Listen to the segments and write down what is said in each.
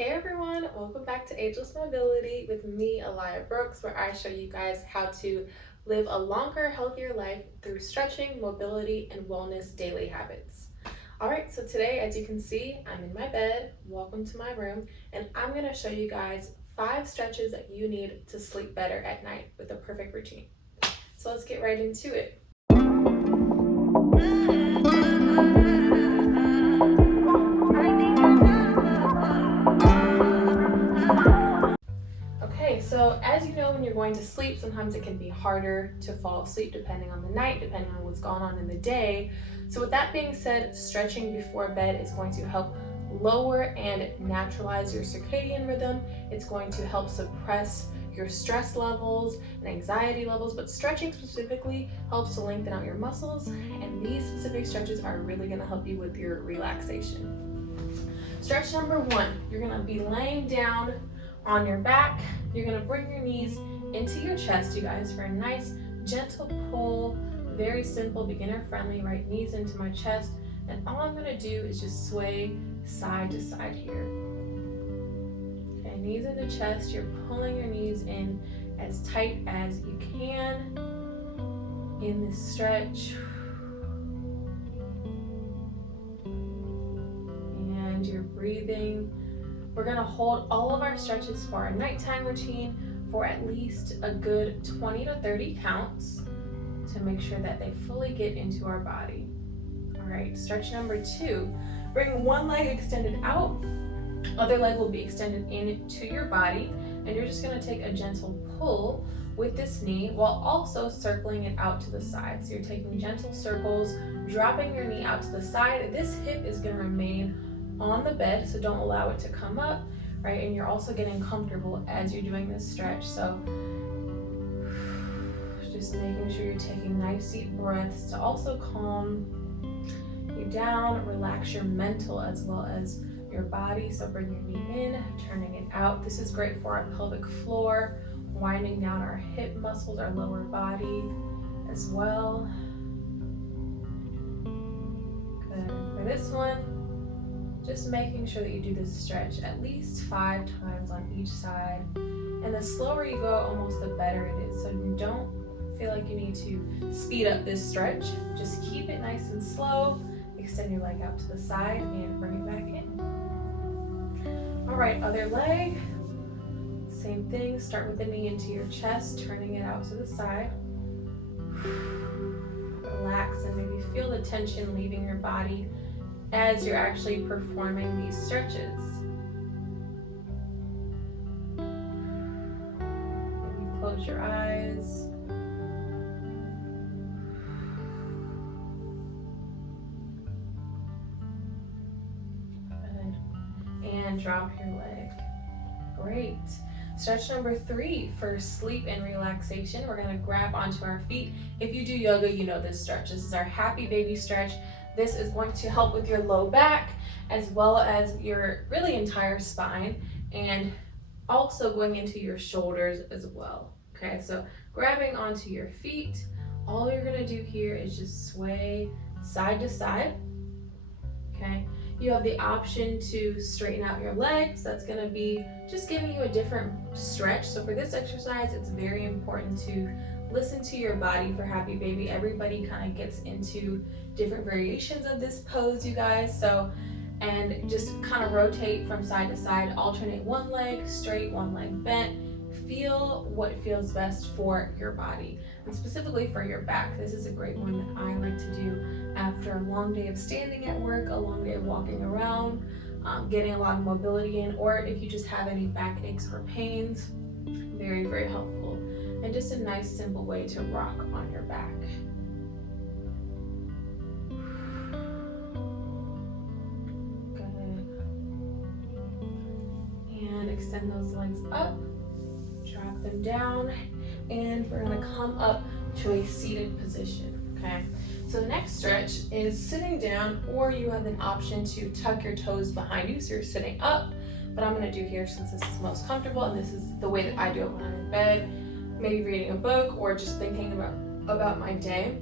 Hey everyone, welcome back to Ageless Mobility with me, Aliyah Brooks, where I show you guys how to live a longer, healthier life through stretching, mobility, and wellness daily habits. Alright, so today, as you can see, I'm in my bed. Welcome to my room, and I'm going to show you guys 5 stretches that you need to sleep better at night with a perfect routine. So let's get right into it. Okay, so as you know, when you're going to sleep, sometimes it can be harder to fall asleep depending on the night, depending on what's gone on in the day. So with that being said, stretching before bed is going to help lower and naturalize your circadian rhythm. It's going to help suppress your stress levels and anxiety levels, but stretching specifically helps to lengthen out your muscles, and these specific stretches are really going to help you with your relaxation. Stretch number 1, you're going to be laying down on your back. You're going to bring your knees into your chest, you guys, for a nice gentle pull. Very simple, beginner friendly, right? Knees into my chest, and all I'm going to do is just sway side to side here. Okay, knees into chest. You're pulling your knees in as tight as you can in this stretch, and you're breathing. We're going to hold all of our stretches for our nighttime routine for at least a good 20 to 30 counts to make sure that they fully get into our body. All right, stretch number 2, bring one leg extended out, other leg will be extended into your body, and you're just going to take a gentle pull with this knee while also circling it out to the side. So you're taking gentle circles, dropping your knee out to the side. This hip is going to remain on the bed, so don't allow it to come up, right? And you're also getting comfortable as you're doing this stretch. So just making sure you're taking nice deep breaths to also calm you down, relax your mental as well as your body. So bring your knee in, turning it out. This is great for our pelvic floor, winding down our hip muscles, our lower body as well. Good. For this one, just making sure that you do this stretch at least 5 times on each side. And the slower you go, almost the better it is. So you don't feel like you need to speed up this stretch. Just keep it nice and slow. Extend your leg out to the side and bring it back in. All right, other leg. Same thing. Start with the knee into your chest, turning it out to the side. Relax and maybe feel the tension leaving your body as you're actually performing these stretches. Maybe close your eyes. Good. And drop your leg. Great. Stretch number 3 for sleep and relaxation. We're going to grab onto our feet. If you do yoga, you know this stretch. This is our happy baby stretch. This is going to help with your low back as well as your really entire spine, and also going into your shoulders as well. Okay, so grabbing onto your feet, all you're going to do here is just sway side to side. Okay, you have the option to straighten out your legs. That's going to be just giving you a different stretch. So for this exercise, it's very important to listen to your body for happy baby. Everybody kind of gets into different variations of this pose, you guys. So, and just kind of rotate from side to side, alternate one leg straight, one leg bent. Feel what feels best for your body, and specifically for your back. This is a great one that I like to do after a long day of standing at work, a long day of walking around, getting a lot of mobility in, or if you just have any back aches or pains. Very, very helpful. And just a nice simple way to rock on your back. Good. And extend those legs up, drop them down, and we're gonna come up to a seated position, okay? So the next stretch is sitting down, or you have an option to tuck your toes behind you, so you're sitting up, but I'm gonna do here since this is most comfortable, and this is the way that I do it when I'm in bed. Maybe reading a book or just thinking about my day.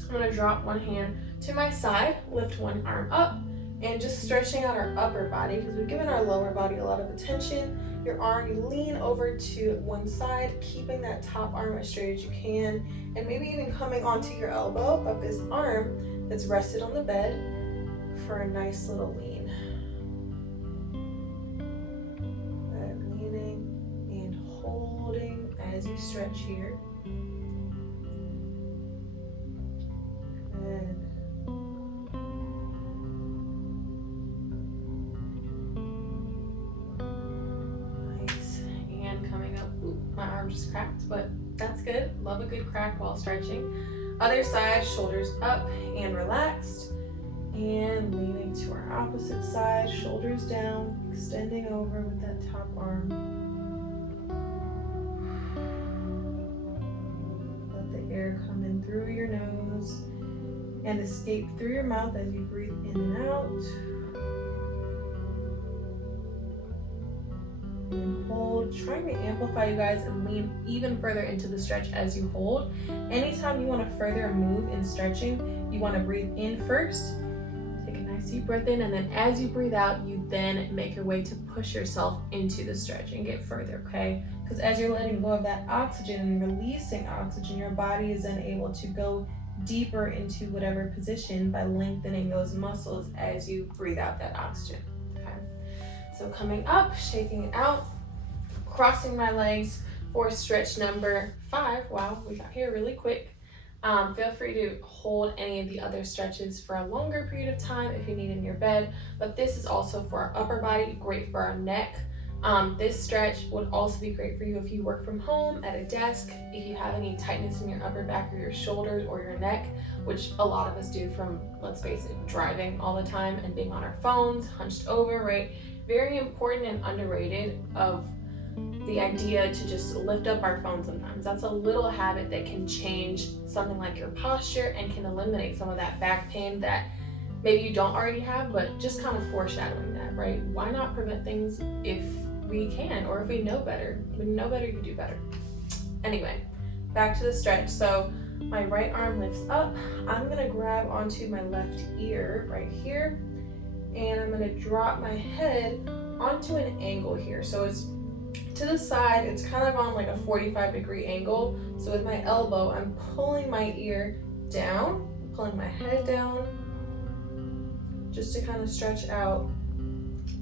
I'm gonna drop one hand to my side, lift one arm up, And just stretching out our upper body, because we've given our lower body a lot of attention. Your arm, you lean over to one side, keeping that top arm as straight as you can, and maybe even coming onto your elbow of this arm that's rested on the bed for a nice little lean. Good, leaning and holding as you stretch here. Good. My arm just cracked, but that's good. Love a good crack while stretching. Other side, shoulders up and relaxed. And leaning to our opposite side, shoulders down, extending over with that top arm. Let the air come in through your nose and escape through your mouth as you breathe in and out. And hold, trying to amplify you guys and lean even further into the stretch as you hold. Anytime you want to further move in stretching, you want to breathe in first. Take a nice deep breath in, and then as you breathe out, you then make your way to push yourself into the stretch and get further, okay? Because as you're letting go of that oxygen and releasing oxygen, your body is then able to go deeper into whatever position by lengthening those muscles as you breathe out that oxygen. So coming up, shaking it out, crossing my legs for stretch number 5. Wow, we got here really quick. Feel free to hold any of the other stretches for a longer period of time if you need in your bed, but this is also for our upper body, great for our neck. This stretch would also be great for you if you work from home at a desk, if you have any tightness in your upper back or your shoulders or your neck, which a lot of us do from, let's face it, driving all the time and being on our phones, hunched over, right? Very important and underrated of the idea to just lift up our phone sometimes. That's a little habit that can change something like your posture and can eliminate some of that back pain that maybe you don't already have, but just kind of foreshadowing that, right? Why not prevent things if we can, or if we know better? When you know better, you do better. Anyway, back to the stretch. So my right arm lifts up. I'm gonna grab onto my left ear right here, and I'm gonna drop my head onto an angle here. So it's to the side, it's kind of on like a 45-degree angle. So with my elbow, I'm pulling my ear down, pulling my head down, just to kind of stretch out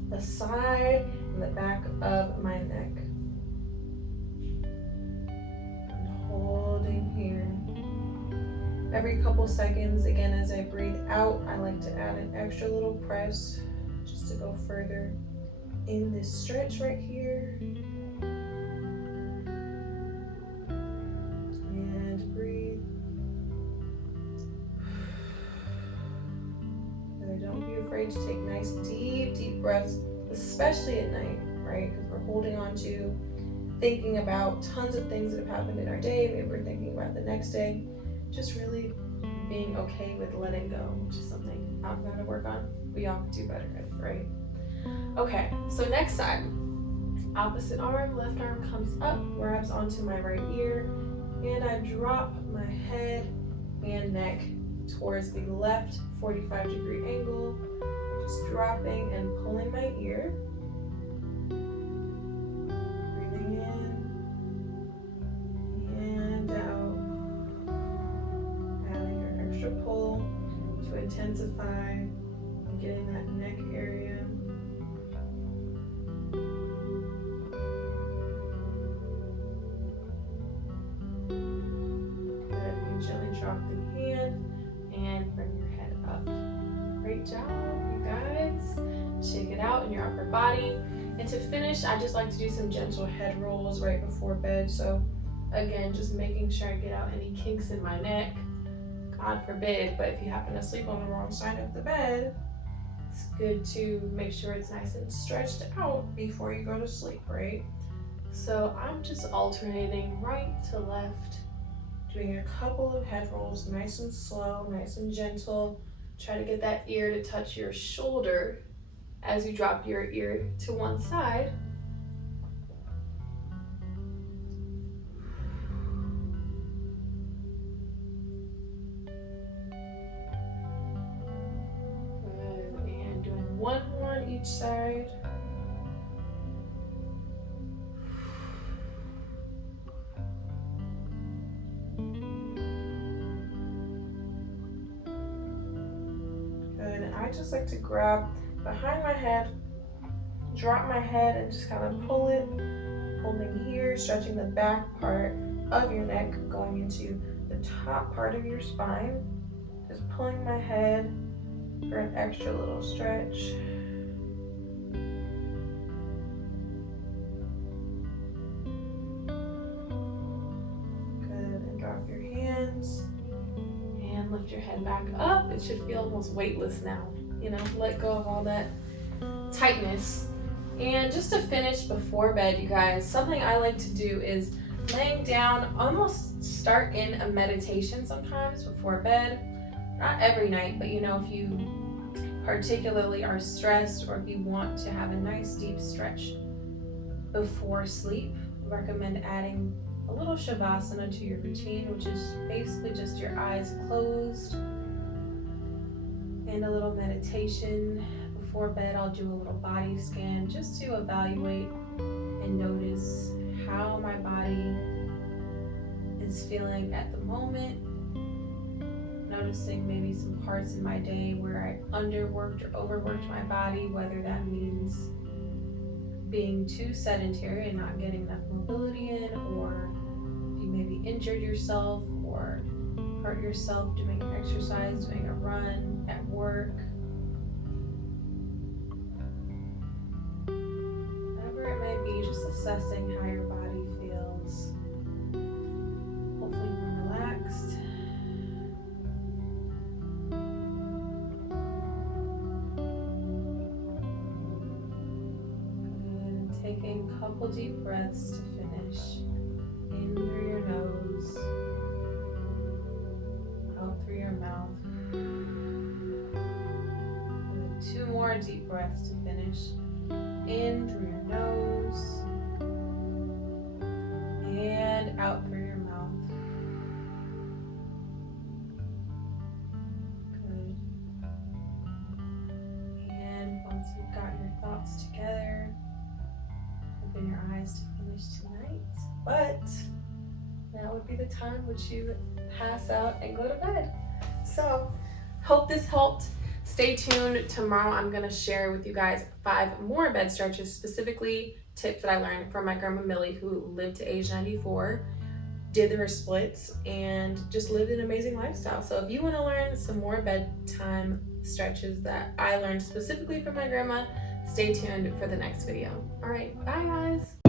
the side and the back of my neck. And holding here. Every couple seconds, again, as I breathe out, I like to add an extra little press just to go further in this stretch right here. And breathe. And don't be afraid to take nice, deep breaths, especially at night, right? Because we're holding on to thinking about tons of things that have happened in our day. Maybe we're thinking about the next day. Just really being okay with letting go, which is something I've got to work on. We all do better at it, right? Okay, so next side. Opposite arm, left arm comes up, grabs onto my right ear, and I drop my head and neck towards the left 45-degree angle, just dropping and pulling my ear. Breathing in and out. Pull to intensify and getting that neck area. Good. And gently drop the hand and bring your head up. Great job, you guys. Shake it out in your upper body. And to finish, I just like to do some gentle head rolls right before bed. So again, just making sure I get out any kinks in my neck. God forbid, but if you happen to sleep on the wrong side of the bed, it's good to make sure it's nice and stretched out before you go to sleep, right? So I'm just alternating right to left, doing a couple of head rolls, nice and slow, nice and gentle. Try to get that ear to touch your shoulder as you drop your ear to one side. each side. Good, and I just like to grab behind my head, drop my head and just kind of pull it, holding here, stretching the back part of your neck, going into the top part of your spine. Just pulling my head for an extra little stretch. Good, and drop your hands and lift your head back up. It should feel almost weightless now. You know, let go of all that tightness. And just to finish before bed, you guys, something I like to do is laying down, almost start in a meditation sometimes before bed. Not every night, but you know, if you particularly are stressed or if you want to have a nice deep stretch before sleep, I recommend adding a little Shavasana to your routine, which is basically just your eyes closed and a little meditation. Before bed, I'll do a little body scan just to evaluate and notice how my body is feeling at the moment. Noticing maybe some parts in my day where I underworked or overworked my body, whether that means being too sedentary and not getting enough mobility in, or if you maybe injured yourself or hurt yourself doing an exercise, doing a run at work. Whatever it may be, just assessing how your body feels. Hopefully more relaxed. Taking a couple deep breaths to finish. In through your nose, out through your mouth. And 2 more deep breaths to finish. In through your nose and out through your mouth. Good. And once you've got your thoughts together, open your eyes to finish tonight, but now would be the time which you pass out and go to bed. So, hope this helped. Stay tuned. Tomorrow I'm going to share with you guys 5 more bed stretches, specifically tips that I learned from my grandma Millie, who lived to age 94, did her splits, and just lived an amazing lifestyle. So if you want to learn some more bedtime stretches that I learned specifically from my grandma, stay tuned for the next video. All right, bye guys.